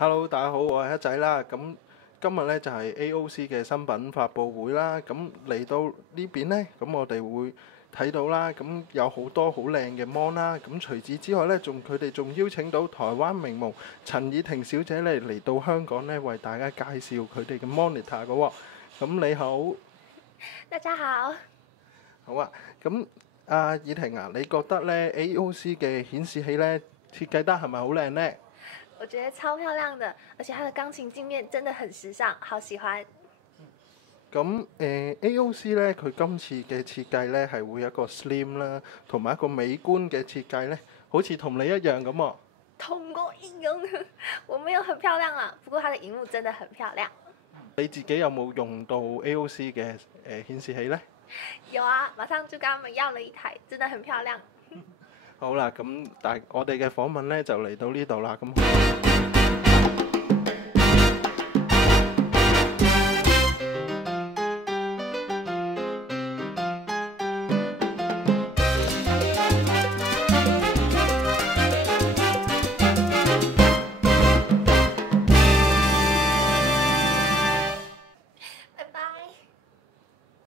Hello，大家好，我係一仔啦。咁今日呢就係 AOC 嘅新品發佈會啦。咁嚟到呢邊呢，咁我哋會睇到啦。咁有好多好靚嘅 mon 啦。咁除此之外呢，佢哋仲邀請到台灣名模陳以婷小姐呢嚟到香港呢，為大家介紹佢哋嘅 monitor 嘅喎。咁你好，大家好。好啊。咁以婷啊，你覺得呢 AOC 嘅顯示器呢設計得係咪好靚呢？我覺得超漂亮的，而且它的鋼琴鏡面真的很時尚，好喜歡。咁AOC 咧，佢今次嘅設計咧係會有一個 slim 啦，同埋一個美觀嘅設計咧，好似同你一樣咁喎。同我一樣，我沒有很漂亮啊，不過它的熒幕真的很漂亮。你自己有冇用到 AOC 嘅顯示器呢？有啊，馬上就跟他們要了一台，真的很漂亮。好啦，咁我哋嘅訪問咧就嚟到呢度啦，咁。